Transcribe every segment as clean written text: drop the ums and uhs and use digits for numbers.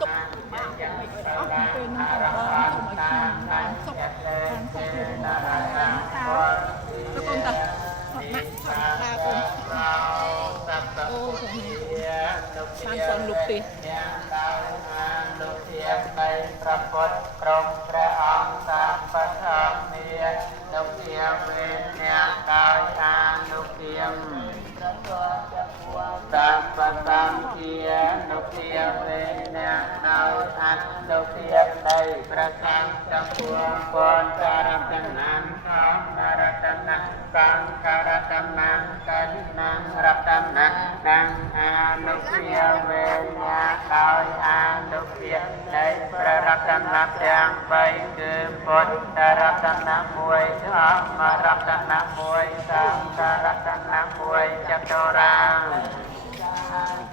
tục bên thành bom xong rồi làm sốc thì sao cho con tập học nặng ba con ô sang son lục tiền ព្រះពុទ្ធព្រមព្រះអង្គតាមបឋមនានុភាវេអ្នកដោយអានុភាពតាមបឋមជានុភាវេអ្នកដោយអនុភាពនៃព្រះសង្ឃចំពោះពរសារតនាំធម្មរតនៈសង្ឃរតនៈកណ្ណារតនៈនិងអនុភាវេអ្នកដោយអនុភាពនៃព្រះរតនៈទាំង3គឺពុទ្ធរតនៈ1ធម្មរតនៈ1សង្ឃរតនៈ1ចតុរា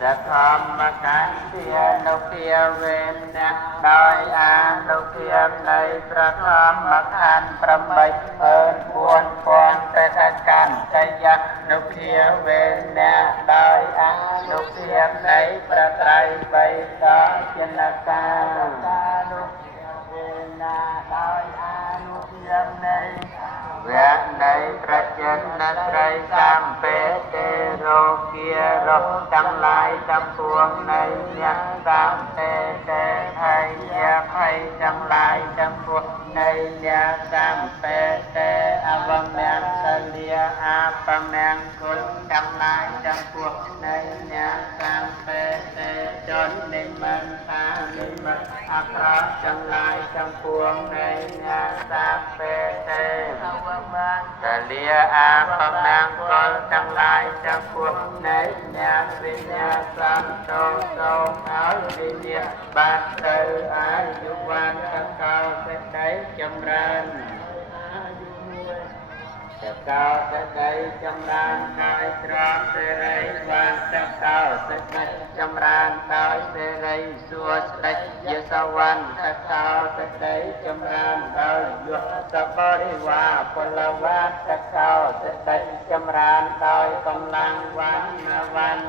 សធម្មកន្ធានុភាវេអ្នកដោយអនុភាពនៃព្រះធម្មខណ្ឌ84000ព្រះកន្តយនុភាវេអ្នកដោយអនុភាពនៃព្រះត្រៃបិដកចិនកានុភាវេអ្នកដោយអនុភាពនៃវៈនៃប្រចិនត្រីសម្បេទេរោគារោគទាំងឡាយទាំងពួងនៃអ្នកតាមទេទេហើយជាភ័យទាំងឡាយទាំងពួងនៃអ្នកតាមពេទេអវមង្គលាអបមង្គលទាំងឡាយទាំងពួងនៃអ្នកតាមពេទេចននិមន្តានិមន្តអក្រក់ទាំងឡាយទាំងពួងនៃអ្នកតាមពេទេអវមង្គលាអបមង្គលទាំងឡាយទាំងពួងនៃអ្នកវិញ្ញាសន្តោសូមឲ្យវិញ្ញាបានទៅអាយុវ័នតកោសេចក្តីចម្រើនតកោសេចក្តីចម្រើនដោយត្រង់សេរីបានតកោសេចក្តីចម្រើនដោយសេរីសួស្តីយសវ័នតកោសេចក្តីចម្រើនដោយយុទ្ធបរិវារពលវាតកោសេចក្តីចម្រើនដោយកម្លាំងវណ្ណវណ្ណ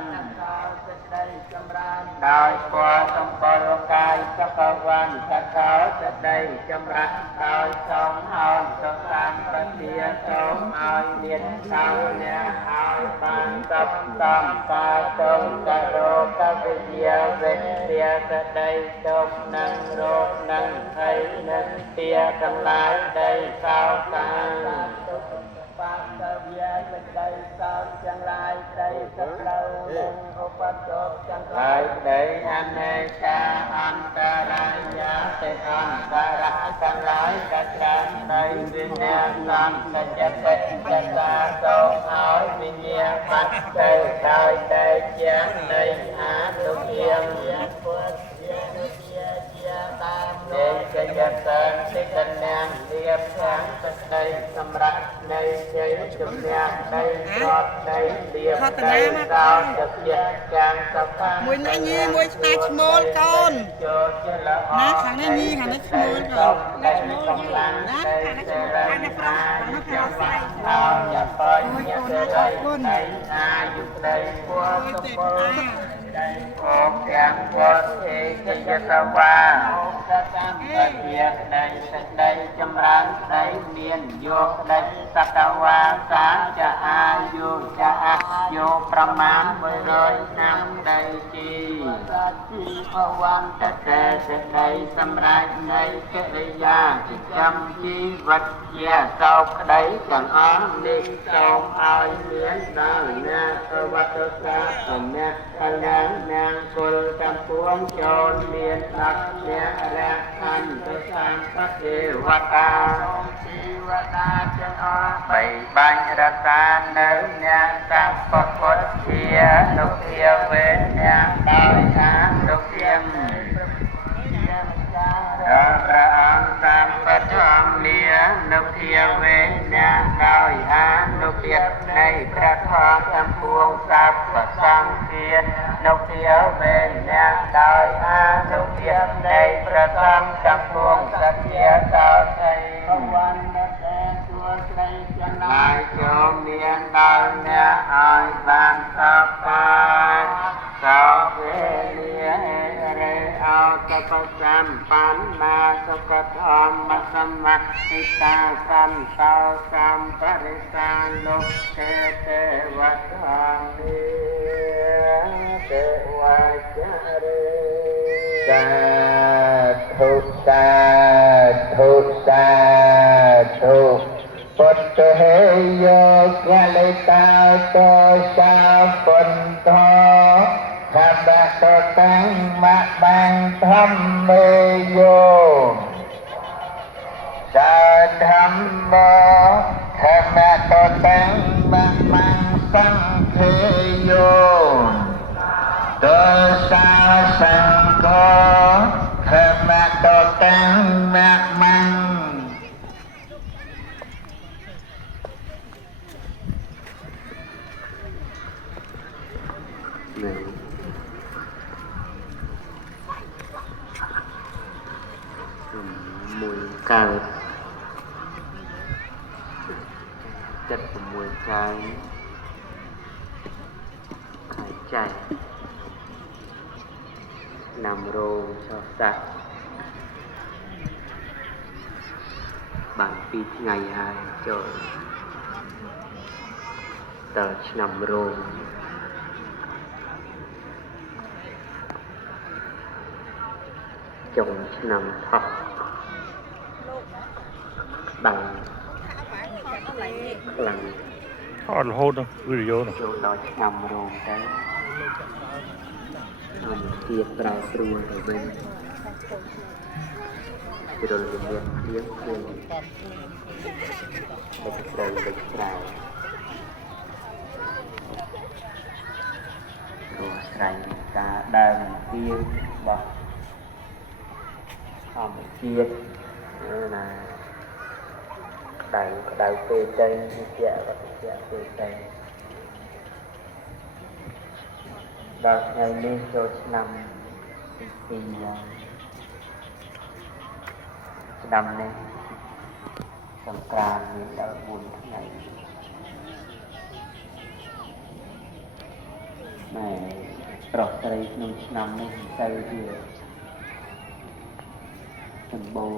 ចម្រើនដោយពរសម្បល់កាយសកវ័នតកោសេចក្តីចម្រើនដោយសូមអោនសុតាមប្រទាសូមឲ្យមានខាងអ្នកឲ្យបានសពតំតាតុងករោកវិទ្យាវិទ្យាសេចក្តីទុកនឹងរោគនឹងភ័យនឹងទាទាំងឡាយដីសោកាបានទៅវាសេចក្តីសោកទាំងឡាយដីសត្រូវនឹងឧបទ្រពទាំងឡាយដីអនេកាអន្តរាយាទេអន្តរាទាំងឡាយក៏ច្រើនដីវិញ្ញាណសច្ចតិចតាសូមឲ្យវិញ្ញាណបាត់ទៅដោយតែជានៃអនុភាពពុទ្ធតាមនៃកញ្ញតានសិកញ្ញាលៀបខាងទឹកដីសម្រាប់នៃជ័យជំនះនៃរត់នៃលៀបនៃសោតចិត្តកាងសផាមួយនេះញីមួយស្នាឈ្មោលកូនចូលជាល្អណាខាងនេះញីខាងនេះឈ្មោលកូនណាឈ្មោលយូណាខាងនេះឈ្មោលខាងនេះប្រុសខាងនេះប្រុសស្រីអរយ៉ាបើញ៉ាំទៅនៃអាយុក្តីពួរសុពលអូទាំងវត្តឯកយតវាអូកតាមវិញ្ញានៃសេចក្តីចម្រើនស្ដីមានយកក្តីសកវាសាចអាយុចាអាយុប្រមាណ100ឆ្នាំដីជីសាជីភវន្តតែសេចក្តីសម្រេចនៃកិរិយាចិញ្ចឹមជីវិតជាសោកក្តីទាំងអស់នេះសូមឲ្យមានដល់អ្នកវត្តសាសនាកញ្ញានាងគុលកំពួងចូលមានដល់អ្នករហន្តសម្បត្តិវតាជីវតាទាំងអស់បីបាញ់រសានៅអ្នកសម្បពុទ្ធជានុភាវេអ្នកដោយអានុភាពព្រះអង្គសម្បត្តិលានុភាវេអ្នកដោយអានុភាពនៃព្រះធម៌ទាំងពួងសព្វសង្ឃានុភាវេអ្នកដោយអានុភាពនៃព្រះសង្ឃទាំងពួងសទ្ធាសោធិភវន្តតែទួស្រីទាំងឡាយចូលមានដល់អ្នកឲ្យបានសពបាយសោវេលារេអ าตปะสัมปันนาสุขธรรมสัมมัติตาสัมตาสัมปริสังโลกเทวตานิเทวจาริสาธุสาธุสาธุพุทธเฮโยกะลิตาโตชาปุนโตธรรมะโตตังมะบังธรรมเมโยสาธรรมโมธรรมะโตตังมะบังสังเทโยโตสาสังโฆธรรมะโตตังมะบังมวยกายจัดมวยกายหายใจนำโรงชอบสักบางปีไงหายจนเติร์ชนำโรงจงนำทับบางพลัง Hard to hold the video. ចូលដល់ឆ្នាំរោងទៅហើយទៀតប្រៅព្រួលទៅវិញជ្រុលជំនាញព្រៀងព្រៀងទៅត្រូវទៅក្រៅព្រោះស្រ័យការដើរពីរបស់ធម្មជាតិណាដៅពេលទៅវិជ្ជាពេលទៅដល់ថ្ងៃនេះចូលឆ្នាំទី2ឆ្នាំនេះសង្ក្រាន្តមានដល់4ថ្ងៃណែប្រុសស្រីក្នុងឆ្នាំនេះទៅជាសម្បូរ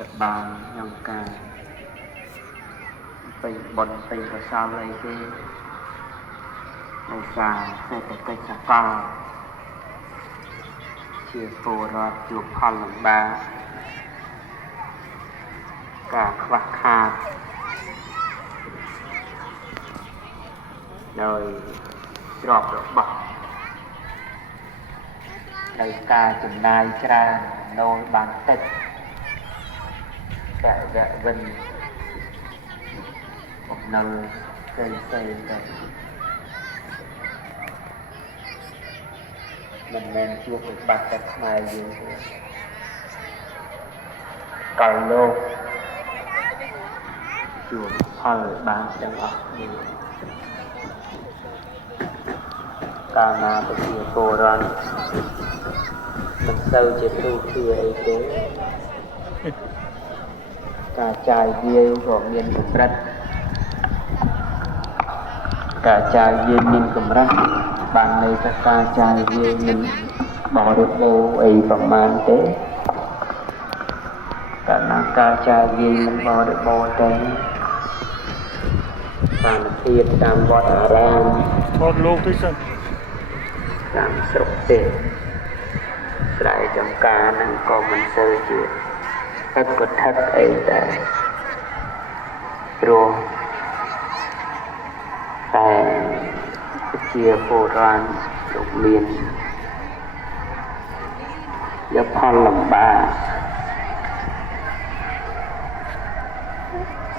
จะบางยังการไปบนไปกระซาอะไรที่ในการเศรษฐกิจกาเชื่อโฟรัดจุดพันหลังบาการควักคาโดยรอบดอกบักในการจุดนายจราโดยบางติดแต่วันผมนำเคยแต่มันแมนช่วงบัตรแต่ทำไมอยู่ก่อนโลกช่วงพอบ้านจังหวะนี้การมาเป็นเรื่องโบราณมันเศร้าจะรู้คือไอ้เจ๊การจ่ายเยียวยาเงินกำรัดการจ่ายเยียวยาเงินกำรัดบางในการจ่ายเยียวยาเงินบริโภคไอ้ประมาณเต้การจ่ายเยียวยาเงินบริโภคเต้การเทียบตามวัดอาราม Hard low this one. ตามสรุปเต้สายจำการนั่นก็มันเสื่อเจือถ้ากดทักไอ้แต่รวมแต่เชียร์โบราณโรงเรียนยาพอลำบาก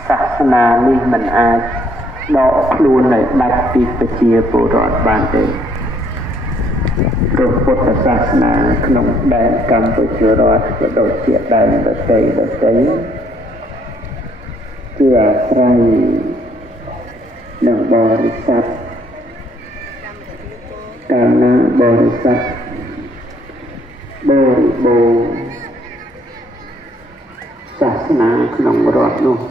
ศาสนานี่มันอาจดอกครูนเลยดัดปีกเชียร์โบราณบ้านเองโดยพุทธศาสนาขนมแดนกัมพูชารัฐก็โดยเสียแดนโดยใจเชื่อใครหนึ่งบริษัทการนะบริษัทโบศาสนาขนมรอดนู่น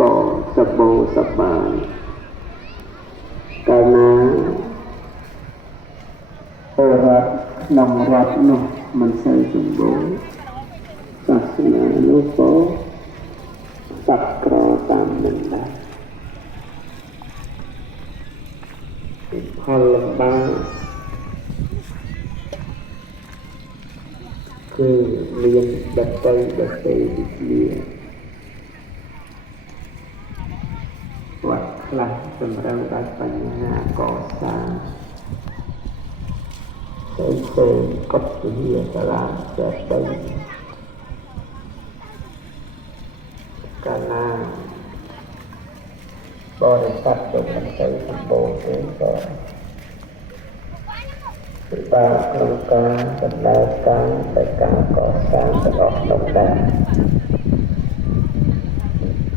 ก็สบายสบายการนะโบราณ ក្នុងរដ្ឋនោះមិនសូវសម្បូរសាសនានោះក៏សັບក្រតាមនឹងដែរផលលំបាកគឺមានដតីដូចជាវត្តខ្លះសម្រាប់ដល់បញ្ហាកសាងផ្សេងកុដិវិហារសាលាចេតិយកាលណាបរិស័ទទៅមិនទៅសម្បូរទេក៏ពិបាកក្នុងការដំណើរការទៅការកសាងទាំងអស់នោះដែរ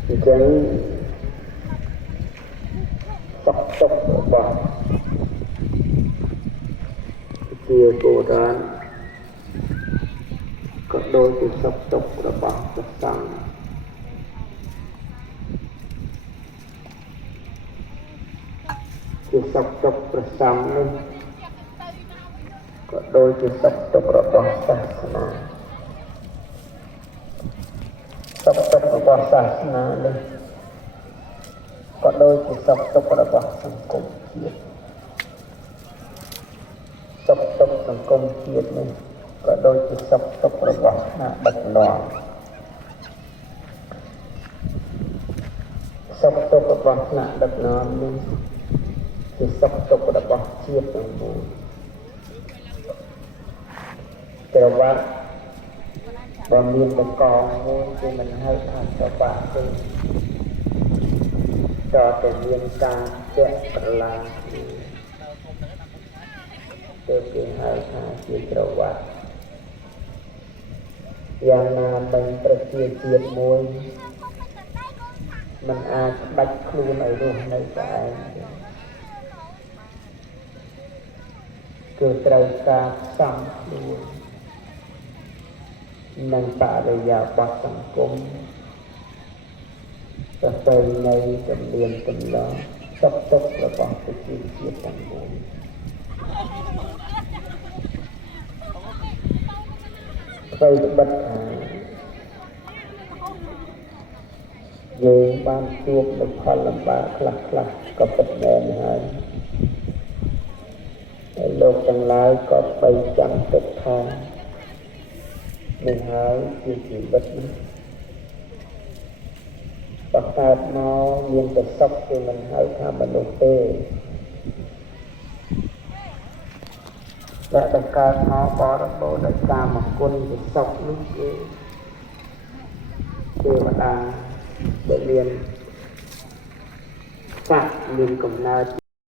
អញ្ចឹងសុខទុក្ខរបស់ជាបុរាណក៏ដូចជាសុខទុក្ខរបស់ព្រះសង្ឃជាសុខទុក្ខព្រះសង្ឃនេះក៏ដូចជាសុខទុក្ខរបស់សាសនាសុខទុក្ខរបស់សាសនានេះក៏ដូចជាសុខទុក្ខរបស់សង្គមជាតិសុខទុក្ខសង្គមជាតិនេះក៏ដូចជាសុខទុក្ខរបស់អ្នកដឹកនាំសុខទុក្ខរបស់អ្នកដឹកនាំនេះជាសុខទុក្ខរបស់ជាតិទាំងមូលត្រវត្តបើមានតកងមួយគឺមិនហៅថាត្រវត្តទេតើតែមានការជាក់ប្រឡាយទៅគេហៅថាជាត្រវត្តយ៉ាងណាមិញប្រជាជាតិមួយមិនអាចដាច់ខ្លួនឲ្យរស់នៅតែឯងគឺត្រូវការផ្សំខ្លួននឹងបរិយាបថសង្គមប្រពៃណីទំនៀមទម្លាប់សុខទុក្ខរបស់ប្រជាជាតិទាំងមូលអ្វីត្បិតថាយើងបានជួបនូវផលលំបាកខ្លះក៏ពិតមែនហើយលោកទាំងឡាយក៏បីចាំទុកថានេះហើយជាជីវិតនេះបើកើតមកមានតែសុខគឺមិនហៅថាមនុស្សទេដែលកើតមកបរិបូរណ៍ដោយកាមគុណជាសុខនេះគឺទេវតាដែលមានសត្វមានកំណើត